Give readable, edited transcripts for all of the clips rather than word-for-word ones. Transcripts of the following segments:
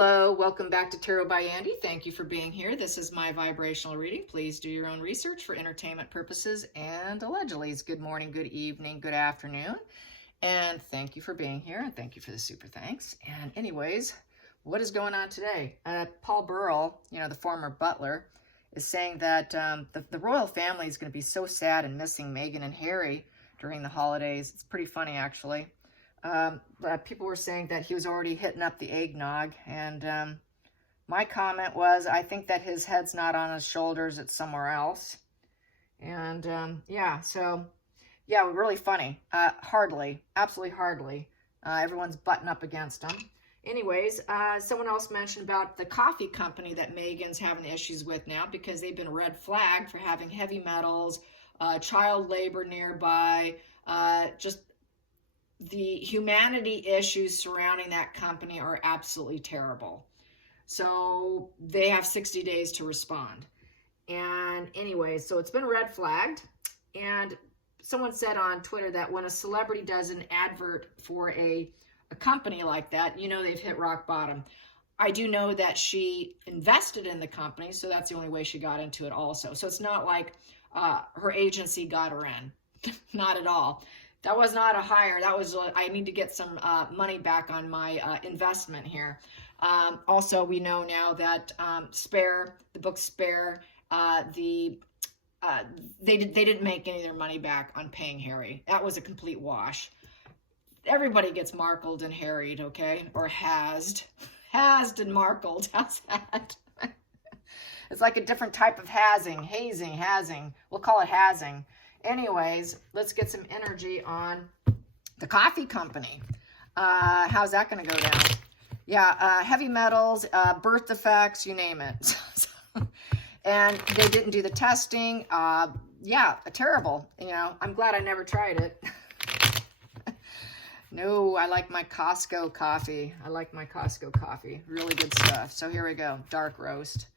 Hello, welcome back to Tarot by Andy. Thank you for being here. This is my vibrational reading. Please do your own research for entertainment purposes and allegedly. Good morning, good evening, good afternoon. And thank you for being here and thank you for the super thanks. And anyways, what is going on today? Paul Burrell, the former butler, is saying that the royal family is going to be so sad and missing Meghan and Harry during the holidays. It's pretty funny, actually. People were saying that he was already hitting up the eggnog, and my comment was, I think that his head's not on his shoulders, it's somewhere else. And really funny. Hardly, absolutely hardly. Everyone's butting up against him. Anyways, someone else mentioned about the coffee company that Meghan's having issues with now because they've been red flagged for having heavy metals, child labor nearby, just the humanity issues surrounding that company are absolutely terrible. So they have 60 days to respond. And anyway, so it's been red flagged. And someone said on Twitter that when a celebrity does an advert for a company like that, they've hit rock bottom. I do know that she invested in the company, so that's the only way she got into it also. So it's not like her agency got her in. Not at all. That was not a hire. That was, I need to get some money back on my investment here. Also, we know now that the book Spare, they didn't make any of their money back on paying Harry. That was a complete wash. Everybody gets markled and harried, okay? Or hased and markled. How's that? It's like a different type of hazing. We'll call it hazing. Anyways, let's get some energy on the coffee company. How's that going to go down? Yeah, heavy metals, birth defects, you name it. And they didn't do the testing. Terrible. I'm glad I never tried it. No, I like my Costco coffee. Really good stuff. So here we go. Dark roast.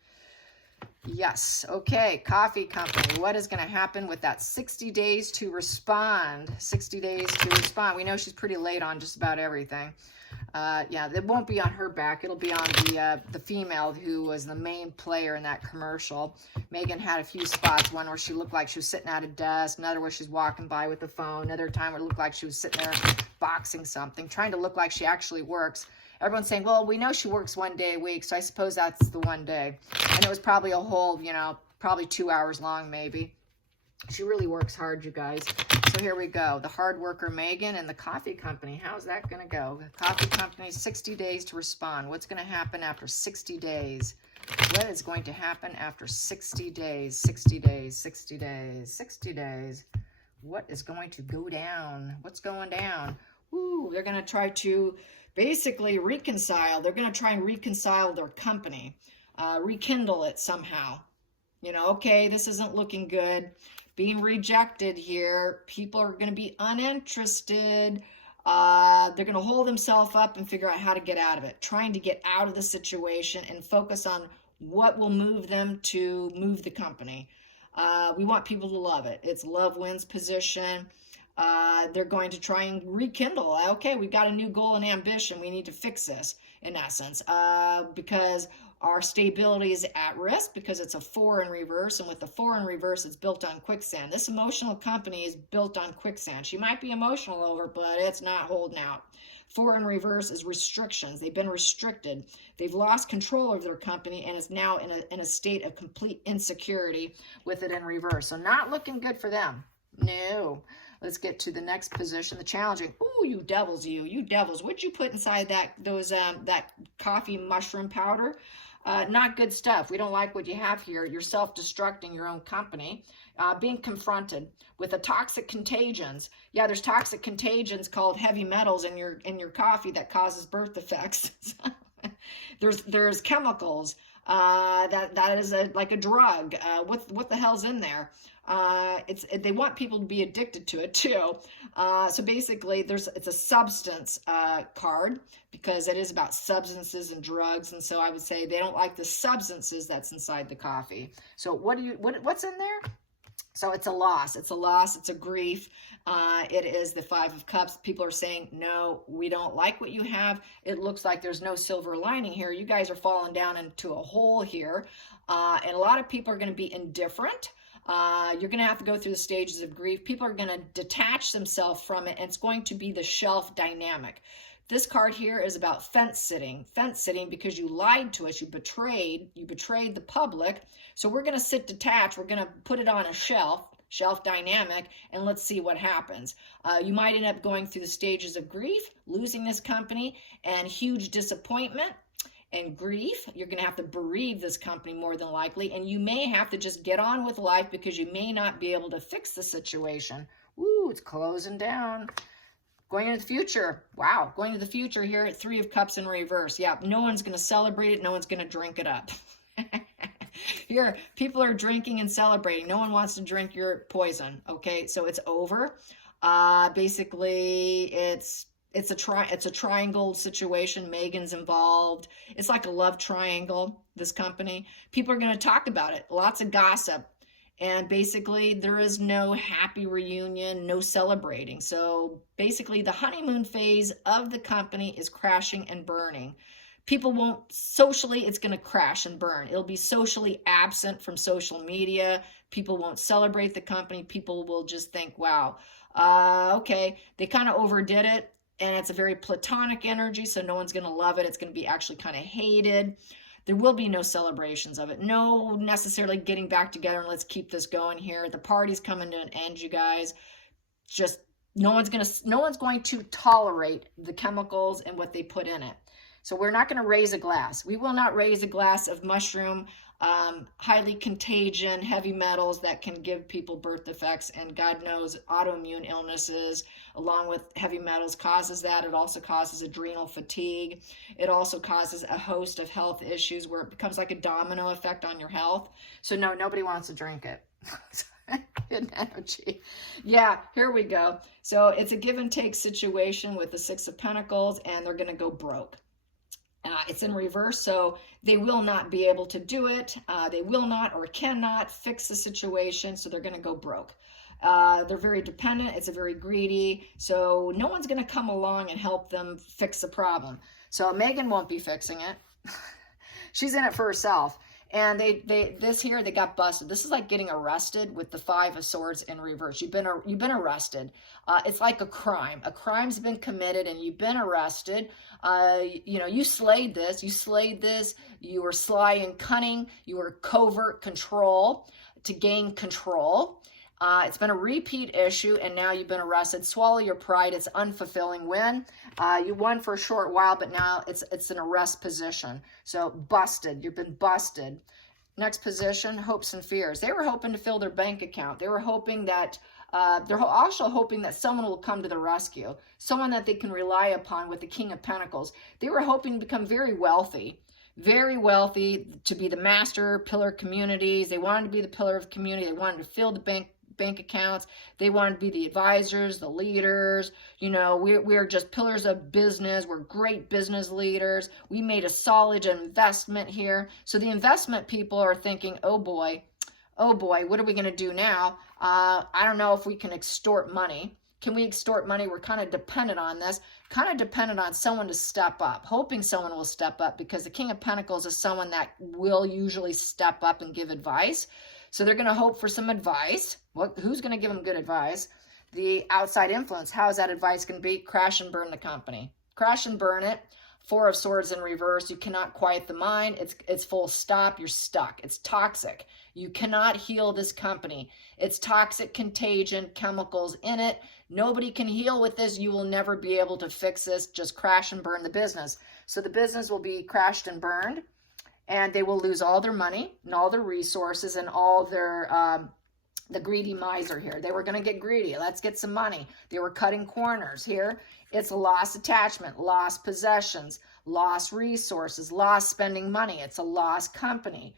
Yes. Okay. Coffee company. What is going to happen with that 60 days to respond? 60 days to respond. We know she's pretty late on just about everything. It won't be on her back. It'll be on the female who was the main player in that commercial. Meghan had a few spots. One where she looked like she was sitting at a desk. Another where she's walking by with the phone. Another time where it looked like she was sitting there boxing something, trying to look like she actually works. Everyone's saying, well, we know she works 1 day a week, so I suppose that's the 1 day. And it was probably a whole, probably 2 hours long, maybe. She really works hard, you guys. So here we go. The hard worker Meghan and the coffee company. How's that going to go? The coffee company, 60 days to respond. What's going to happen after 60 days? What is going to happen after 60 days? 60 days, 60 days, 60 days. What is going to go down? What's going down? Ooh, they're going to try to basically reconcile. They're going to try and reconcile their company, rekindle it somehow. Okay, this isn't looking good. Being rejected here. People are going to be uninterested. They're going to hold themselves up and figure out how to get out of it, trying to get out of the situation and focus on what will move them to move the company. We want people to love it. It's love wins position. They're going to try and rekindle. Okay, we've got a new goal and ambition. We need to fix this, in essence, because our stability is at risk because it's a 4 in reverse. And with the 4 in reverse, it's built on quicksand. This emotional company is built on quicksand. She might be emotional over, but it's not holding out. 4 in reverse is restrictions. They've been restricted. They've lost control of their company and is now in a state of complete insecurity with it in reverse. So not looking good for them. No. Let's get to the next position, the challenging. Ooh, you devils, you devils. What'd you put inside that coffee mushroom powder? Not good stuff. We don't like what you have here. You're self-destructing your own company. Being confronted with the toxic contagions. Yeah, there's toxic contagions called heavy metals in your coffee that causes birth defects. There's chemicals that is like a drug. What the hell's in there? They want people to be addicted to it too. So basically it's a substance card because it is about substances and drugs. And so I would say they don't like the substances that's inside the coffee. So what's in there? So it's a loss. It's a loss. It's a grief. It is the Five of Cups. People are saying, no, we don't like what you have. It looks like there's no silver lining here. You guys are falling down into a hole here. And a lot of people are going to be indifferent. You're going to have to go through the stages of grief. People are going to detach themselves from it, and it's going to be the shelf dynamic. This card here is about fence sitting because you lied to us, you betrayed the public. So we're going to sit detached. We're going to put it on a shelf dynamic, and let's see what happens. You might end up going through the stages of grief, losing this company, and huge disappointment and grief. You're going to have to bereave this company more than likely, and you may have to just get on with life because you may not be able to fix the situation. Ooh, it's closing down. Going into the future. Wow, going to the future here at Three of Cups in reverse. Yeah, no one's going to celebrate it. No one's going to drink it up. Here, people are drinking and celebrating. No one wants to drink your poison. Okay, so it's over. Basically, it's a triangle situation. Megan's involved. It's like a love triangle, this company. People are going to talk about it. Lots of gossip. And basically, there is no happy reunion, no celebrating. So basically, the honeymoon phase of the company is crashing and burning. People won't, socially, it's going to crash and burn. It'll be socially absent from social media. People won't celebrate the company. People will just think, wow, okay, they kind of overdid it. And it's a very platonic energy, so no one's going to love it. It's going to be actually kind of hated. There will be no celebrations of it. No necessarily getting back together and let's keep this going here. The party's coming to an end, you guys. Just no one's going to tolerate the chemicals and what they put in it. So we're not going to raise a glass. We will not raise a glass of mushroom, highly contagion, heavy metals that can give people birth defects, and God knows autoimmune illnesses along with heavy metals causes that. It also causes adrenal fatigue. It also causes a host of health issues where it becomes like a domino effect on your health. So no, nobody wants to drink it. Good energy. Yeah, here we go. So it's a give and take situation with the Six of Pentacles, and they're going to go broke. It's in reverse, so they will not be able to do it. They will not or cannot fix the situation, so they're going to go broke. They're very dependent. It's a very greedy, so no one's going to come along and help them fix the problem. So Megan won't be fixing it. She's in it for herself. And they got busted. This is like getting arrested with the Five of Swords in reverse. You've been arrested. It's like a crime. A crime's been committed and you've been arrested. You slayed this. You were sly and cunning. You were covert control to gain control. It's been a repeat issue, and now you've been arrested. Swallow your pride. It's an unfulfilling win. You won for a short while, but now it's an arrest position. So busted. You've been busted. Next position, hopes and fears. They were hoping to fill their bank account. They were hoping that, they're also hoping that someone will come to the rescue, someone that they can rely upon with the King of Pentacles. They were hoping to become very wealthy to be the master pillar communities. They wanted to be the pillar of community. They wanted to fill the bank accounts. They wanted to be the advisors, the leaders. We're just pillars of business. We're great business leaders. We made a solid investment here. So the investment people are thinking, oh boy, what are we going to do now? I don't know if we can extort money. Can we extort money? We're kind of dependent on this, kind of dependent on someone to step up, hoping someone will step up, because the King of Pentacles is someone that will usually step up and give advice. So they're going to hope for some advice. Who's going to give them good advice? The outside influence. How is that advice going to be? Crash and burn the company. Crash and burn it. Four of Swords in reverse. You cannot quiet the mind. It's full stop. You're stuck. It's toxic. You cannot heal this company. It's toxic, contagion, chemicals in it. Nobody can heal with this. You will never be able to fix this. Just crash and burn the business. So the business will be crashed and burned. And they will lose all their money and all their resources and all their, the greedy miser here. They were going to get greedy. Let's get some money. They were cutting corners here. It's lost attachment, lost possessions, lost resources, lost spending money. It's a lost company.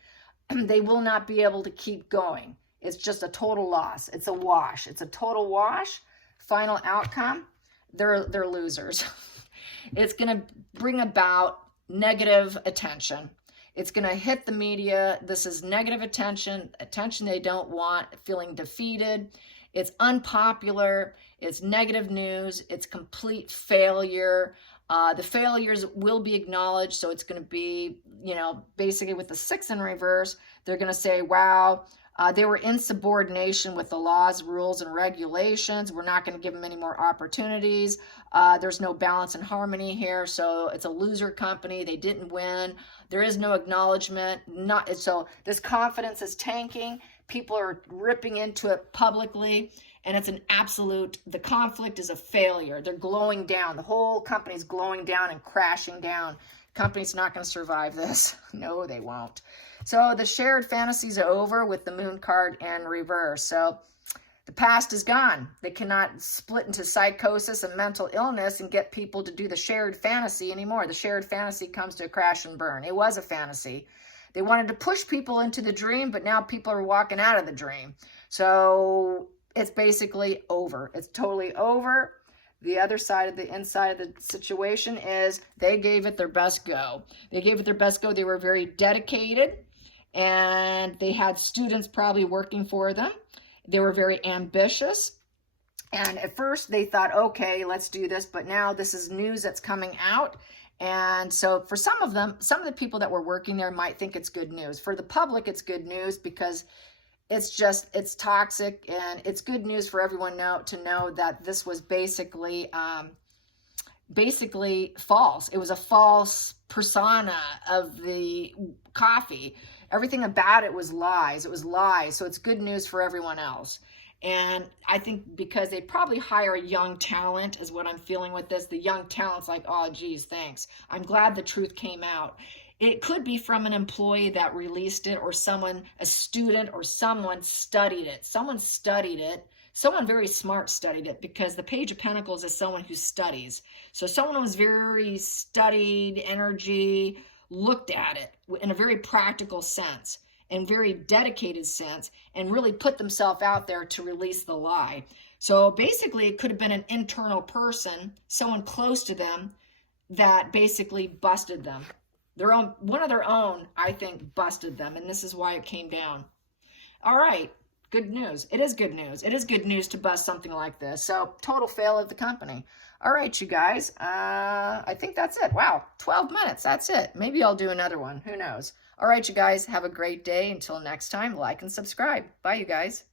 They will not be able to keep going. It's just a total loss. It's a wash. It's a total wash. Final outcome, they're losers. It's going to bring about negative attention. It's going to hit the media. This is negative attention they don't want, feeling defeated. It's unpopular. It's negative news. It's complete failure. The failures will be acknowledged. So it's going to be, you know, basically with the 6 in reverse, they're going to say, wow, they were in subordination with the laws, rules, and regulations. We're not going to give them any more opportunities. There's no balance and harmony here. So it's a loser company. They didn't win. There is no acknowledgement. So this confidence is tanking. People are ripping into it publicly. And it's an absolute, the conflict is a failure. They're glowing down. The whole company's glowing down and crashing down. Company's not going to survive this. No, they won't. So the shared fantasies are over with the moon card in reverse. So the past is gone. They cannot split into psychosis and mental illness and get people to do the shared fantasy anymore. The shared fantasy comes to a crash and burn. It was a fantasy. They wanted to push people into the dream, but now people are walking out of the dream. So it's basically over. It's totally over. The other side of the inside of the situation is they gave it their best go. They gave it their best go. They were very dedicated, and they had students probably working for them. They were very ambitious. And at first they thought, okay, let's do this. But now this is news that's coming out. And so for some of them, some of the people that were working there might think it's good news. For the public, it's good news because it's toxic, and it's good news for everyone to know that this was basically false. It was a false persona of the coffee. Everything about it was lies. It was lies. So it's good news for everyone else. And I think because they probably hire young talent is what I'm feeling with this. The young talent's like, oh, geez, thanks. I'm glad the truth came out. It could be from an employee that released it, or someone, a student, or someone studied it. Someone studied it. Someone very smart studied it, because the Page of Pentacles is someone who studies. So someone was very studied, energy, looked at it in a very practical sense and very dedicated sense, and really put themselves out there to release the lie. So basically it could have been an internal person, someone close to them, that basically busted them. One of their own, I think, busted them, and this is why it came down. All right, good news. It is good news. It is good news to bust something like this. So total fail of the company. All right, you guys, I think that's it. Wow, 12 minutes, that's it. Maybe I'll do another one. Who knows? All right, you guys, have a great day. Until next time, like and subscribe. Bye, you guys.